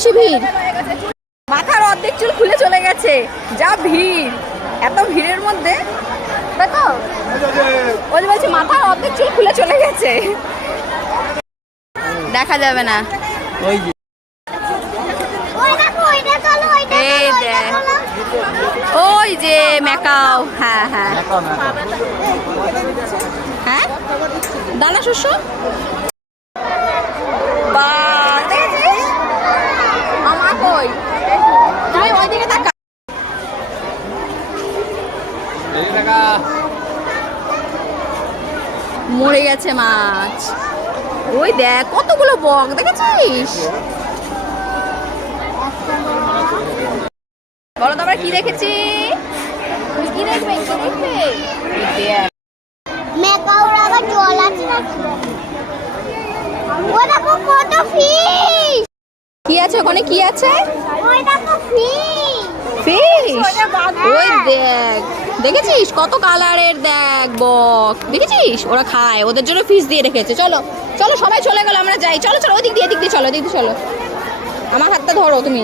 বেশি ভিড়। মাথার অর্ধেক চুল খুলে চলে গেছে, যা ভিড়। এত ভিড়ের মধ্যে তাই তো ওই বলছে মাথার অর্ধেক চুল খুলে চলে গেছে, দেখা যাবে না। ওই যে এই দেখ, ওই যে ম্যাকাও। হ্যাঁ হ্যাঁ হ্যাঁ, দানা শস্য। আমার কই, তুমি ওইদিকে তাকা। মরে গেছে মাছ। ওই দেখ কতগুলো বক, দেখেছিস? বলো তো আবার কি দেখেছি? কি দেখবে, কি দেখবে? দেখ মেকাওর আবার জল আছে নাকি? ও দেখো কত ফিশ। কি আছে ওখানে, কি আছে? ওই দেখো ফিশ। ফিশ, ওই দেখ, দেখেছিস কত কালারের? দেখ বক, দেখেছিস? ওরা খায়, ওদের জন্য ফিশ দিয়ে রেখেছে। চলো চলো সবাই চলে গেল, আমরা যাই। চলো চলো ওদিক দিয়ে, এদিক দিয়ে চলো, এদিক দিয়ে চলো। আমার হাতটা ধরো তুমি।